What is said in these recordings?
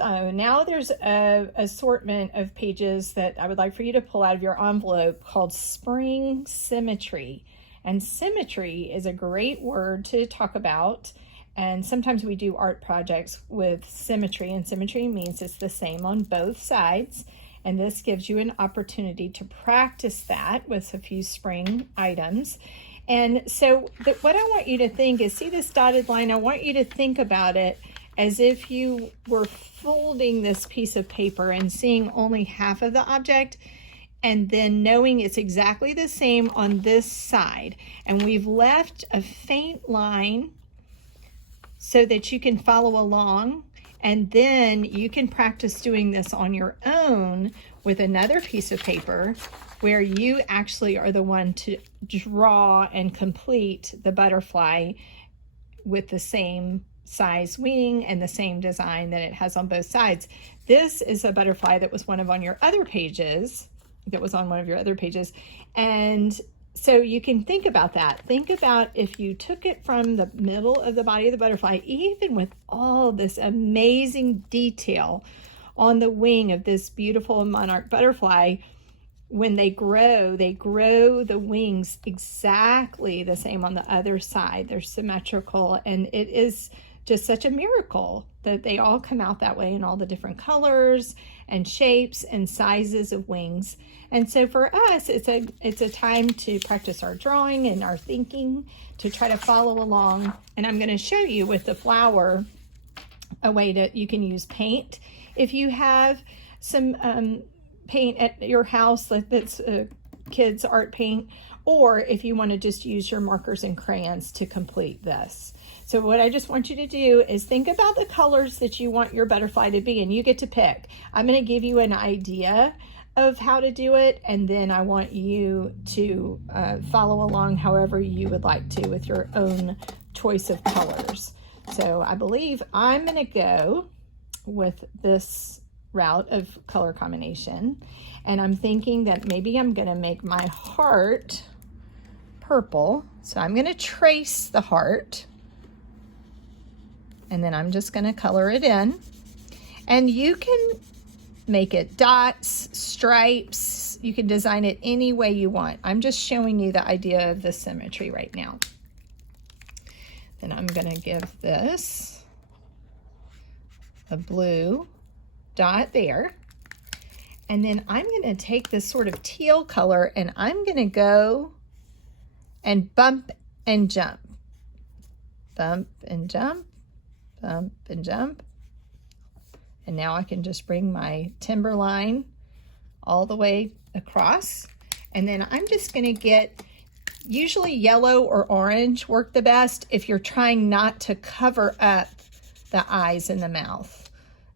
now there's a assortment of pages that I would like for you to pull out of your envelope called Spring Symmetry. And symmetry is a great word to talk about. And sometimes we do art projects with symmetry, and symmetry means it's the same on both sides. And this gives you an opportunity to practice that with a few spring items. And so what I want you to think is, see this dotted line? I want you to think about it as if you were folding this piece of paper and seeing only half of the object, and then knowing it's exactly the same on this side. And we've left a faint line so that you can follow along, and then you can practice doing this on your own with another piece of paper where you actually are the one to draw and complete the butterfly with the same size wing and the same design that it has on both sides. This is a butterfly that was on your other pages, and so you can think about that. Think about if you took it from the middle of the body of the butterfly, even with all this amazing detail on the wing of this beautiful monarch butterfly, when they grow the wings exactly the same on the other side. They're symmetrical, and it is just such a miracle that they all come out that way in all the different colors and shapes and sizes of wings. And so for us, it's a time to practice our drawing and our thinking, to try to follow along. And I'm going to show you with the flower a way that you can use paint. If you have some paint at your house that's kids art paint, or if you want to just use your markers and crayons to complete this. So what I just want you to do is think about the colors that you want your butterfly to be, and you get to pick. I'm going to give you an idea of how to do it, and then I want you to follow along however you would like to with your own choice of colors. So I believe I'm going to go with this route of color combination, and I'm thinking that maybe I'm going to make my heart purple. So I'm going to trace the heart, and then I'm just going to color it in. And you can make it dots, stripes, you can design it any way you want. I'm just showing you the idea of the symmetry right now. Then I'm going to give this a blue dot there. And then I'm going to take this sort of teal color, and I'm going to go and bump and jump. Bump and jump, bump and jump. And now I can just bring my timber line all the way across. And then I'm just going to get, usually yellow or orange work the best if you're trying not to cover up the eyes and the mouth.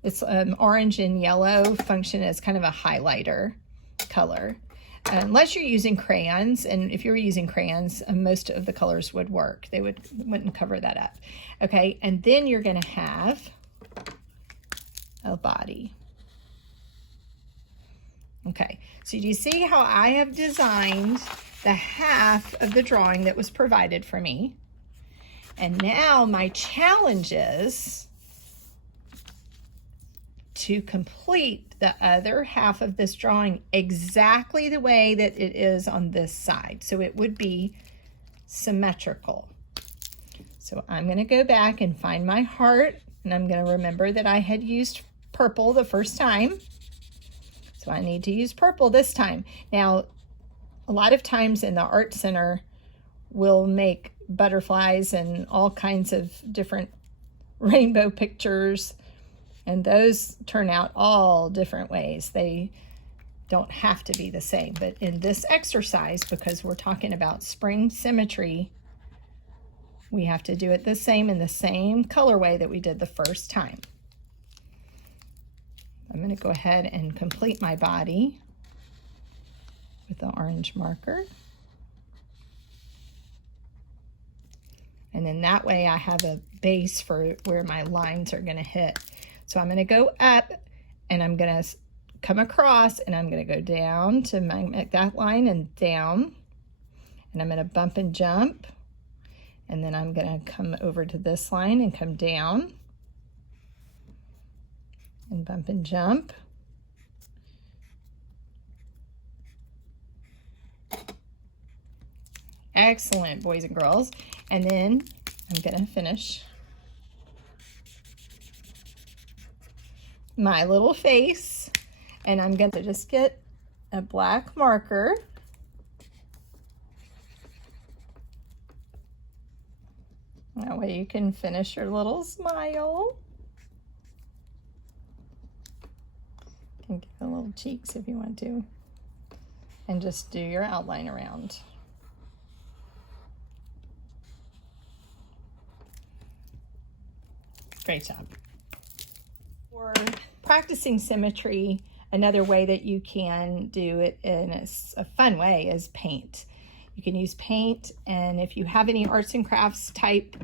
It's orange and yellow function as kind of a highlighter color. Unless you're using crayons, and if you're using crayons, most of the colors would work. They wouldn't cover that up. Okay, and then you're going to have a body. Okay, so do you see how I have designed the half of the drawing that was provided for me? And now my challenge is to complete the other half of this drawing exactly the way that it is on this side. So it would be symmetrical. So I'm going to go back and find my heart, and I'm going to remember that I had used purple the first time. So I need to use purple this time. Now, a lot of times in the art center, we'll make butterflies and all kinds of different rainbow pictures, and those turn out all different ways. They don't have to be the same, but in this exercise, because we're talking about spring symmetry, we have to do it the same in the same colorway that we did the first time. I'm going to go ahead and complete my body with the orange marker. And then that way I have a base for where my lines are going to hit. So I'm going to go up, and I'm going to come across, and I'm going to go down to that line and down. And I'm going to bump and jump. And then I'm going to come over to this line and come down. and bump and jump. Excellent, boys and girls. And then I'm gonna finish my little face, and I'm gonna just get a black marker. That way you can finish your little smile. You can give it little cheeks if you want to. And just do your outline around. Great job. For practicing symmetry, another way that you can do it in a fun way is paint. You can use paint, and if you have any arts and crafts type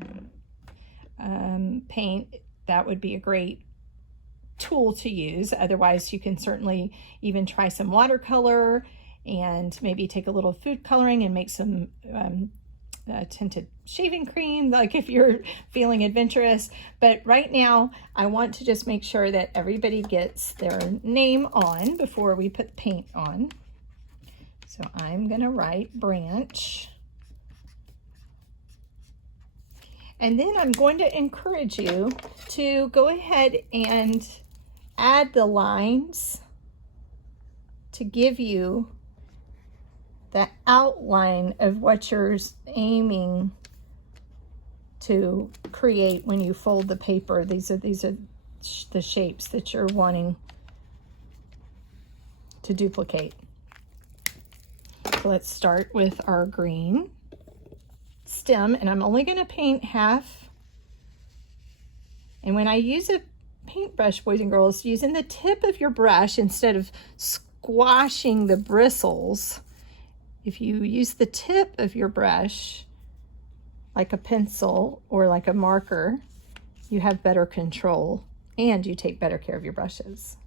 paint, that would be a great tool to use. Otherwise, you can certainly even try some watercolor and maybe take a little food coloring and make some tinted shaving cream, like if you're feeling adventurous. But right now, I want to just make sure that everybody gets their name on before we put paint on. So I'm gonna write branch. And then I'm going to encourage you to go ahead and add the lines to give you the outline of what you're aiming to create when you fold the paper. These are the shapes that you're wanting to duplicate. So let's start with our green stem, and I'm only going to paint half. And when I use a paintbrush, boys and girls, using the tip of your brush instead of squashing the bristles, if you use the tip of your brush like a pencil or like a marker, you have better control and you take better care of your brushes.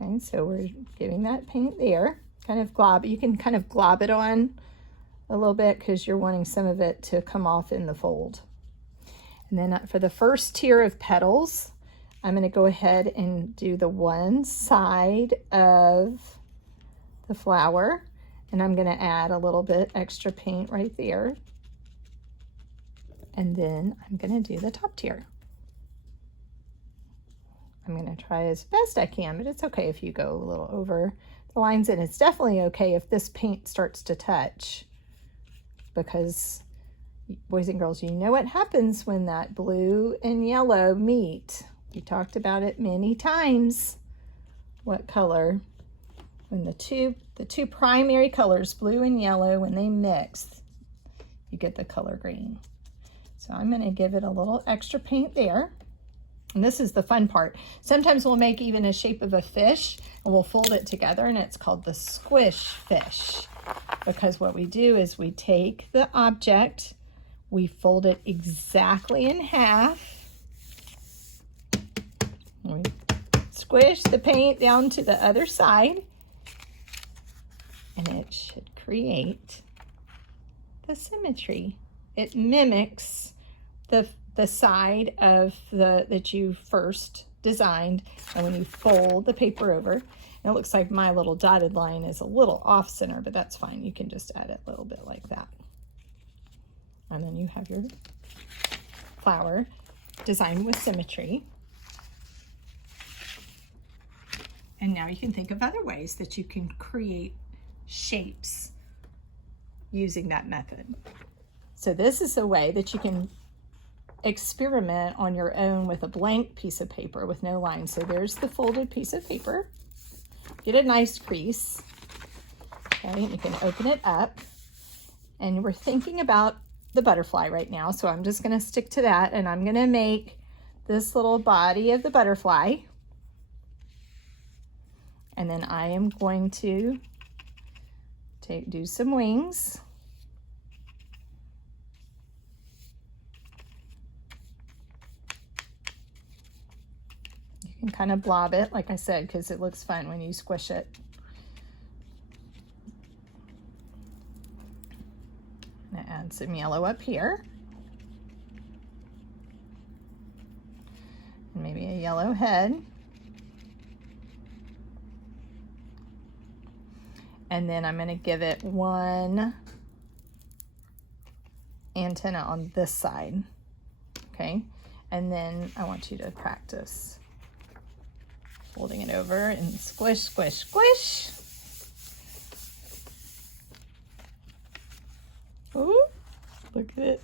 Okay, so we're giving that paint there, kind of glob. You can kind of glob it on a little bit because you're wanting some of it to come off in the fold. And then for the first tier of petals, I'm going to go ahead and do the one side of the flower, and I'm going to add a little bit extra paint right there. And then I'm going to do the top tier. I'm going to try as best I can, but it's okay if you go a little over the lines, and it's definitely okay if this paint starts to touch, because boys and girls, you know what happens when that blue and yellow meet. We talked about it many times. What color? When the two primary colors, blue and yellow, when they mix, you get the color green. So I'm going to give it a little extra paint there. And this is the fun part. Sometimes we'll make even a shape of a fish and we'll fold it together, and it's called the squish fish. Because what we do is we take the object, we fold it exactly in half, we squish the paint down to the other side, and it should create the symmetry. It mimics the side of that you first designed, and when you fold the paper over, and it looks like my little dotted line is a little off center, but that's fine. You can just add it a little bit like that. And then you have your flower designed with symmetry. And now you can think of other ways that you can create shapes using that method. So this is a way that you can experiment on your own with a blank piece of paper with no lines. So there's the folded piece of paper. Get a nice crease. Okay, you can open it up. And we're thinking about the butterfly right now, so I'm just going to stick to that, and I'm going to make this little body of the butterfly. And then I am going to do some wings. You can kind of blob it, like I said, because it looks fun when you squish it. I'm going to add some yellow up here. And maybe yellow head. And then I'm going to give it one antenna on this side. Okay, and then I want you to practice folding it over and squish, squish, squish. Ooh, look at it.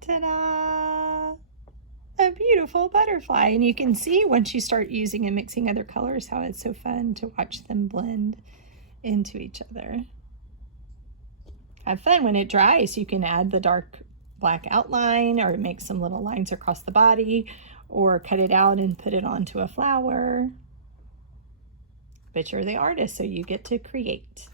Ta-da! A beautiful butterfly. And you can see once you start using and mixing other colors how it's so fun to watch them blend into each other. Have fun. When it dries, you can add the dark black outline or make some little lines across the body or cut it out and put it onto a flower. But you're the artist, so you get to create.